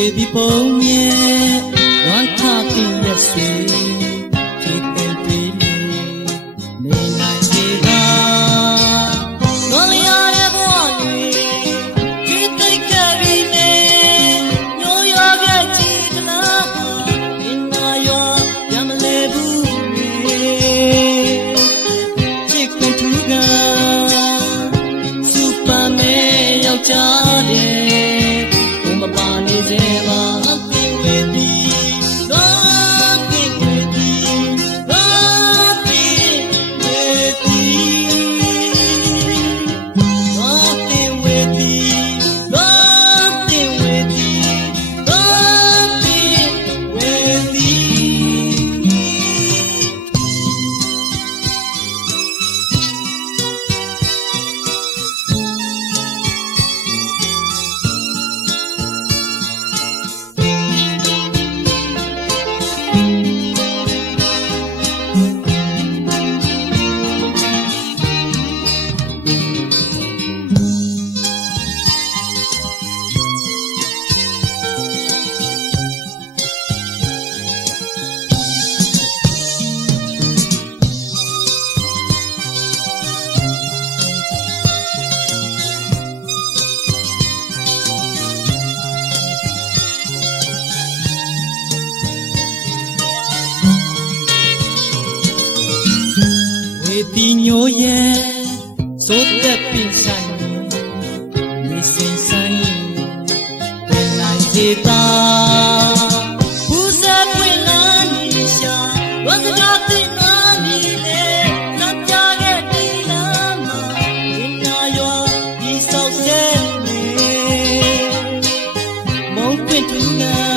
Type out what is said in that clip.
ဒီပုံမြဲလွမ်းထကင်းရက်ဆွေဒီတဲ့တွေးနေနေနိုင်သေးတာလောလျာရဲ့ဘဝတွေဒီတိတ်ကလေးနဲ့ညိုရခဲ့ကြည်တလားဒီနာရောရမလဲဘူးချစ်ခွင့်ထူကစူပါမဲယောက်ျားတဲ့ဘုံမ ပါနေ တီညိုရဲ့သို့သက်ပင်ဆိုင်မစင်ဆိုင်ပြန်လာစေတာဘူးစားပွင့်လာနေရှာဝဇကာတင်နာနေလေသပ်ကြခဲ့တီလာမှာဒီနာရောဒီဆောက်တဲ့နေမုံပွင့်သူငါ